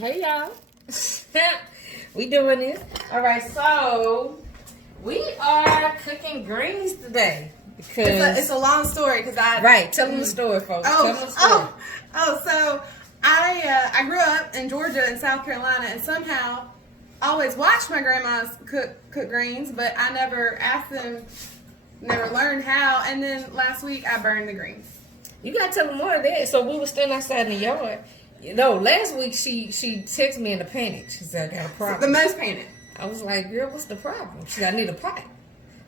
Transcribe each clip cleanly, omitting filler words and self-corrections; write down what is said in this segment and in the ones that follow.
Hey y'all, we doing this. All right, so we are cooking greens today because it's a long story. Tell them the story, folks. Tell them the story. So I grew up in Georgia and South Carolina, and somehow always watched my grandmas cook greens, but I never asked them, never learned how. And then last week I burned the greens. You gotta tell them more of that. So we were standing outside in the yard. You know, last week she texted me in a panic. She said, I got a problem. The most panic. I was like, girl, what's the problem? She said, I need a pot.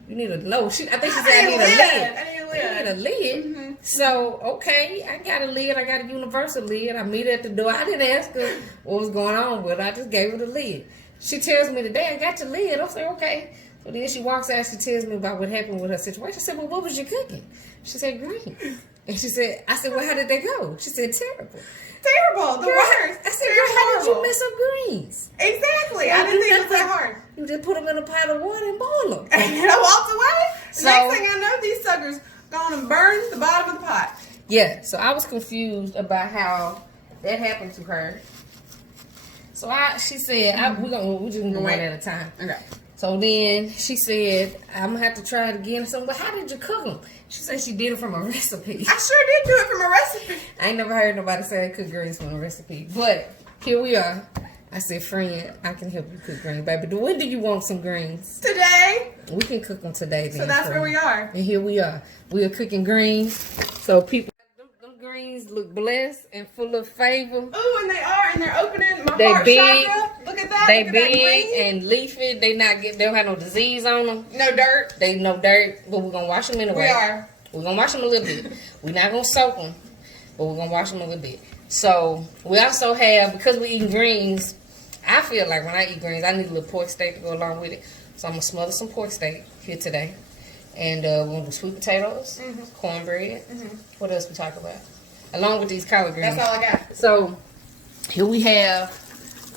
You need a I think she said I need a lid. I need a lid. Mm-hmm. So, okay, I got a lid. I got a universal lid. I meet her at the door. I didn't ask her what was going on with her. I just gave her the lid. She tells me today, I got your lid. I said, okay. So then she walks out. She tells me about what happened with her situation. I said, well, what was you cooking? She said, greens. And I said, well, how did they go? She said, terrible. Terrible. The worst. I said, girl, how did you mess up greens? Exactly. I didn't think it was that hard. You just put them in a pot of water and boil them. And then I walked away. So, next thing I know, these suckers gone and burned the bottom of the pot. Yeah. So I was confused about how that happened to her. So she said, we're just gonna go one at a time. Okay. So then she said, I'm gonna have to try it again. So, well, how did you cook them? She said she did it from a recipe. I sure did do it from a recipe. I ain't never heard nobody say I cook greens from a recipe. But here we are. I said, friend, I can help you cook greens, baby. When do you want some greens? Today. We can cook them today. Then, so that's where we are. And here we are. We are cooking greens. So people, them greens look blessed and full of favor. Ooh, and they are, and they're opening my heart chakra. Look at that. They big and leafy. They don't have no disease on them. No dirt. They no dirt, but we're gonna wash them anyway. We are. We're gonna wash them a little bit. We're not gonna soak them, but we're gonna wash them a little bit. So we also have, because we're eating greens, I feel like when I eat greens, I need a little pork steak to go along with it. So I'm gonna smother some pork steak here today, and we're gonna do sweet potatoes, cornbread. What else we talk about? Along with these collard greens. That's all I got. So here we have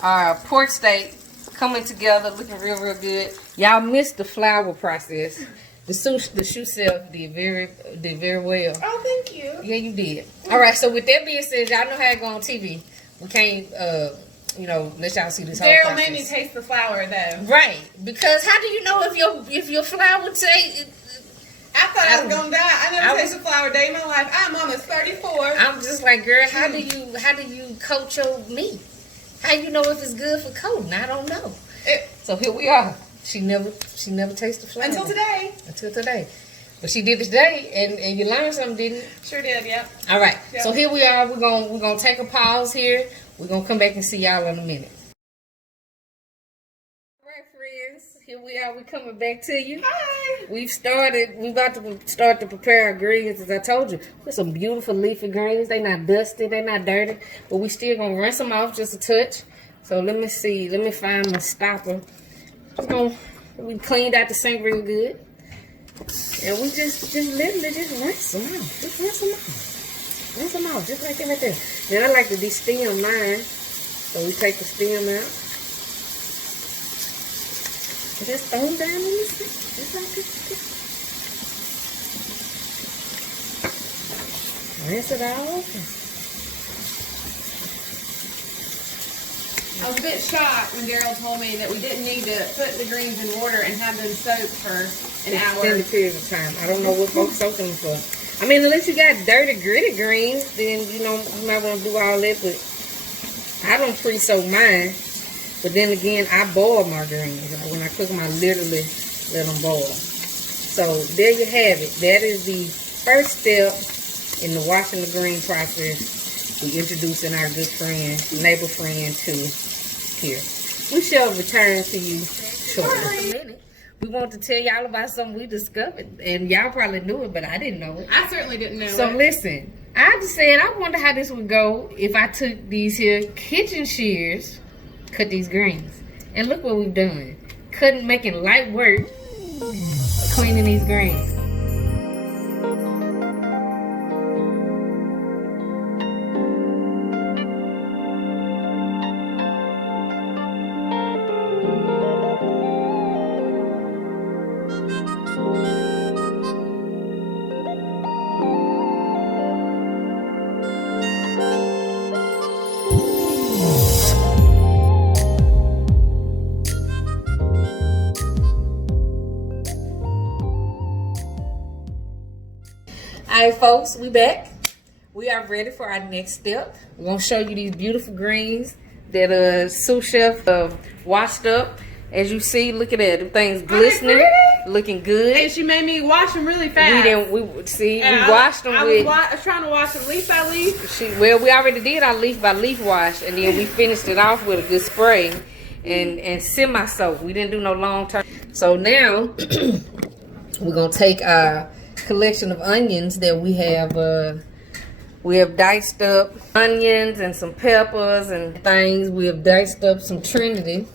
our pork steak coming together, looking real, real good. Y'all missed the flour process. The shoe self did very well. Oh, thank you. Yeah, you did. All right. So with that being said, y'all know how it go on TV. We can't, let y'all see this whole Daryl process. made me taste the flour though. Right, because how do you know if your flour taste? I thought I was gonna die. I never tasted flour a day in my life. I'm almost 34. I'm just like, girl, how do you coat your meat? How you know if it's good for coating? I don't know. So here we are. She never tasted flour until today. Until today, but she did it today, and you learned something, didn't you? Sure did. Yep. All right. Yep. So here we are. We're gonna take a pause here. We're gonna come back and see y'all in a minute. All right, friends. Here we are. We're coming back to you. Hi. We're about to start to prepare our greens, as I told you. There's some beautiful leafy greens. They're not dusty. They're not dirty. But we still going to rinse them off just a touch. So let me see. Let me find my stopper. We cleaned out the sink real good. And we just literally just rinse them out. Just rinse them out. Rinse them out. Just like that right there. Then I like to de-stem mine. So we take the stem out. And just throw them down in the sink. Just like this. Rinse it all open. I was a bit shocked when Daryl told me that we didn't need to put the greens in water and have them soak for an hour. Extended period of time. I don't know what folks soak them for. I mean, unless you got dirty, gritty greens, then, you might want to do all that. But I don't pre-soak mine. But then again, I boil my greens. When I cook them, I literally let them boil. So there you have it. That is the first step in the washing the green process. We introducing our good friend, neighbor friend to here. We shall return to you shortly. We want to tell y'all about something we discovered, and y'all probably knew it, but I didn't know it. I certainly didn't know it. So listen, I just said I wonder how this would go if I took these here kitchen shears, cut these greens, and look what we've done. Making light work, cleaning these greens. All right, folks, we back. We are ready for our next step. We're going to show you these beautiful greens that sous chef washed up. As you see, look at that. Them things glistening, looking good. And she made me wash them really fast. We washed them I was trying to wash them leaf by leaf. We already did our leaf by leaf wash, and then we finished it off with a good spray and semi-soak. We didn't do no long term. So now, we're going to take our collection of onions that we have diced up onions and some peppers and things. We have diced up some Trinity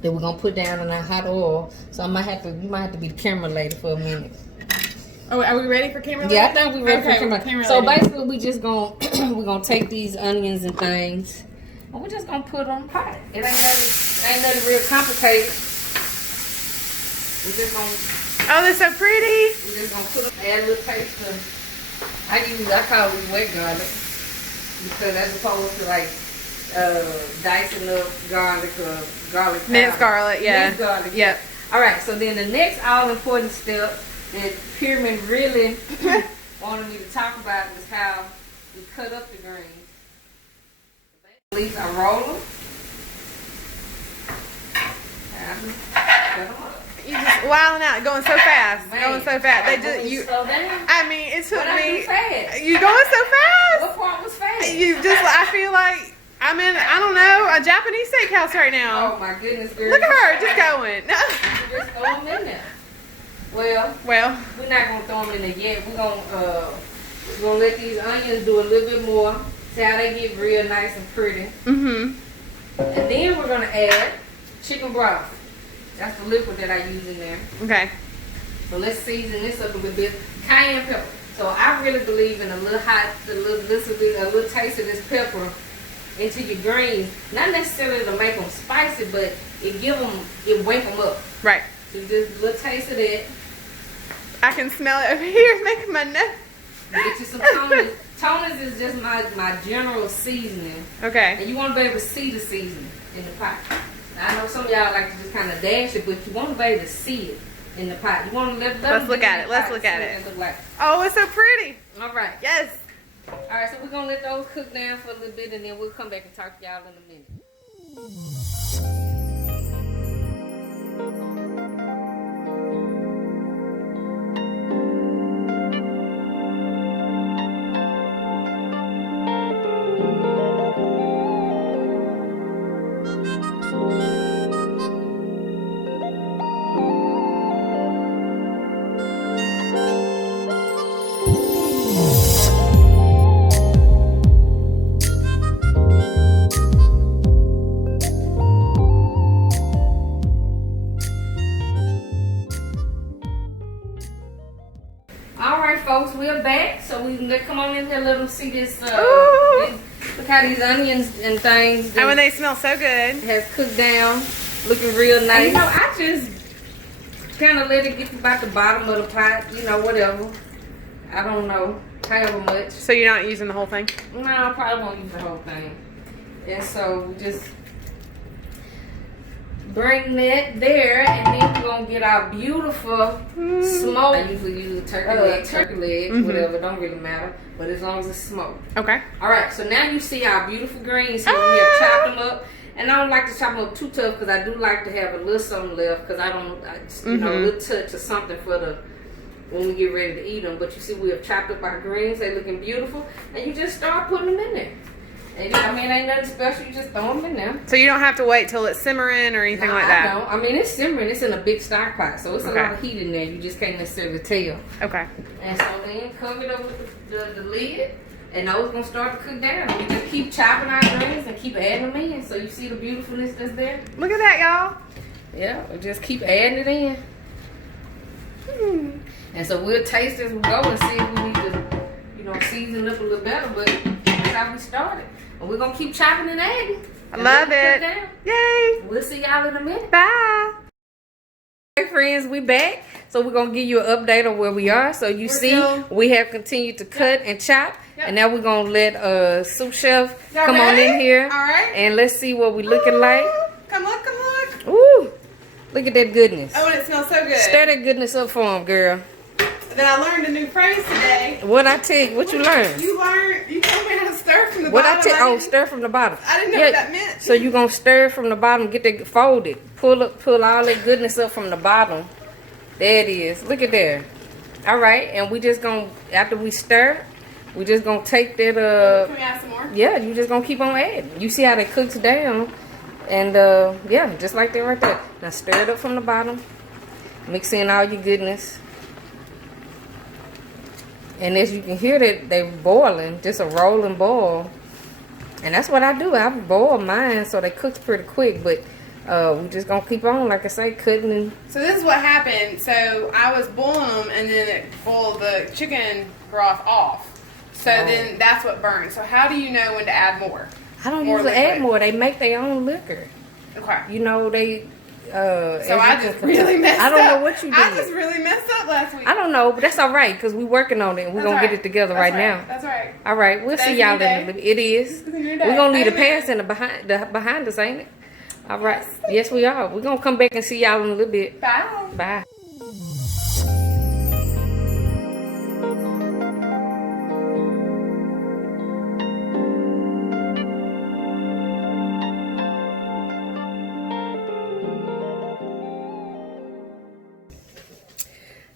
that we're gonna put down in our hot oil. So you might have to be the camera lady for a minute. Oh, are we ready for camera lady? Yeah, I think we're ready for camera. So basically we just gonna we're gonna take these onions and things and we're just gonna put on the pot. It ain't nothing real complicated. We're just gonna Oh, they're so pretty. We're just gonna add a little taste of. I call it wet garlic because as opposed to like dicing up garlic or garlic powder. Minced garlic, yeah. Minced garlic. Yep. All right. So then the next all important step that Pyramid really wanted me to talk about is how we cut up the greens. At least I roll them. Cut them up. You just wilding out, going so fast, Man, going so fast. They just you. slow down. I mean, it took me. Fast? You going so fast? What part was fast? You just. I feel like I'm in. I don't know, a Japanese steakhouse right now. Oh my goodness, girl! Look at her, just going. You just throw them in there. Well, we're not gonna throw them in there yet. We're gonna let these onions do a little bit more. See how they get real nice and pretty. Mhm. And then we're gonna add chicken broth. That's the liquid that I use in there. Okay. So let's season this up a little bit. Cayenne pepper. So I really believe in a little taste of this pepper into your greens. Not necessarily to make them spicy, but it wake them up. Right. So just a little taste of that. I can smell it over here. It's making my nose. Get you some toners. Toners is just my general seasoning. Okay. And you want to be able to see the seasoning in the pot. Now, I know some of y'all like to just kind of dash it, but you want to be able to see it in the pot. You want to let's look at it. Let's look at it. Look like. Oh, it's so pretty. All right. Yes. All right, so we're going to let those cook down for a little bit, and then we'll come back and talk to y'all in a minute. Folks, we're back, so we can come on in here and let them see this. Look how these onions and things. And when they smell so good. Has cooked down, looking real nice. And, I just kind of let it get about the bottom of the pot, whatever. I don't know, however much. So you're not using the whole thing? No, I probably won't use the whole thing. And so we just bring that there, and then we're gonna get our beautiful smoke. I usually use a turkey leg, whatever, don't really matter, but as long as it's smoked. Okay. All right, so now you see our beautiful greens here. We have chopped them up, and I don't like to chop them up too tough because I do like to have a little something left because a little touch of something for when we get ready to eat them. But you see, we have chopped up our greens. They're looking beautiful. And you just start putting them in there. And I mean, ain't nothing special. You just throw them in there. So you don't have to wait till it's simmering or anything like that? No, I mean, it's simmering. It's in a big stock pot. So it's a lot of heat in there. You just can't necessarily tell. Okay. And so then cover it up with the lid. And those going to start to cook down. We just keep chopping our greens and keep adding them in. So you see the beautifulness that's there? Look at that, y'all. Yeah, we just keep adding it in. And so we'll taste as we go and see if we need to, you know, season it up a little better. But that's how we started. And we're going to keep chopping and adding. I love it. Yay. We'll see y'all in a minute. Bye. Hey friends, we back. So we're going to give you an update on where we are. So you we have continued to cut and chop. And now we're going to let Sous Chef come on in here. All right. And let's see what we looking like. Come look, come look. Ooh, look at that goodness. Oh, and it smells so good. Stir that goodness up for him, girl. Then I learned a new phrase today. What I tell you? What you learned? You told me how to stir from the What bottom. I tell? Oh, stir from the bottom. I didn't know what that meant. So you're going to stir from the bottom, get that folded. Pull all that goodness up from the bottom. There it is. Look at there. All right, and we just going to, after we stir, we just going to take that. Can we add some more? Yeah, you just going to keep on adding. You see how that cooks down. And, yeah, just like that right there. Now stir it up from the bottom. Mix in all your goodness. And as you can hear that they're boiling, just a rolling boil. And that's what I do. I boil mine so they cook pretty quick. But we just going to keep on, like I say, cutting. And so this is what happened. So I was boiling them and then it boiled the chicken broth off. So then that's what burned. So how do you know when to add more? I don't usually add more. They make their own liquor. Okay. You know, they... so I just really messed up. I don't know what you did. I just really messed up last week. I don't know, but that's all right because we're working on it and we're going to get it together right now. That's right. All right. We'll see y'all in a little bit. It is. We're going to need a pass in the behind us, ain't it? All right. Yes, we are. We're going to come back and see y'all in a little bit. Bye. Bye.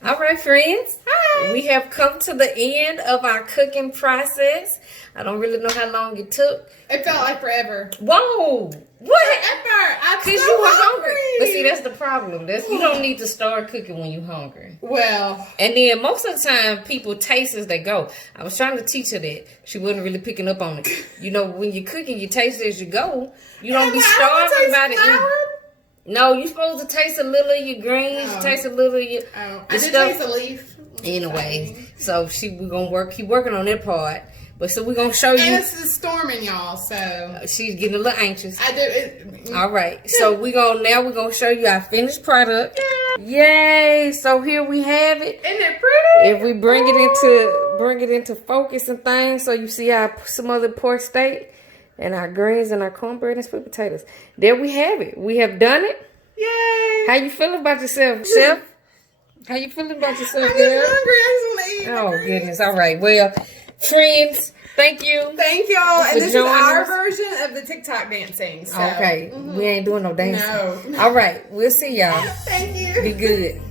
All right, friends. Hi. We have come to the end of our cooking process. I don't really know how long it took. It felt like forever. Whoa! What? Forever. Because you were hungry. But see, that's the problem. You don't need to start cooking when you're hungry. Well. And then most of the time, people taste as they go. I was trying to teach her that. She wasn't really picking up on it. You know, when you're cooking, you taste as you go. You don't be starving by the end. No, you're supposed to taste a little of your greens, taste a little of your I did taste a leaf. Anyway, so we're keep working on that part. But so we're gonna show you. And it's storming, y'all. So she's getting a little anxious. I do. All right, so we're gonna show you our finished product. Yay! So here we have it. Isn't it pretty? If we bring it into focus and things, so you see our smothered pork steak. And our greens and our cornbread and sweet potatoes. There we have it. We have done it. Yay! How you feeling about yourself, Chef? How you feeling about yourself, I'm girl? just hungry. I just want to eat. Oh, goodness. All right. Well, friends, thank you. Thank y'all. And this is our us. version of the TikTok dancing. So. Okay. We ain't doing no dancing. No. All right. We'll see y'all. Thank you. Be good.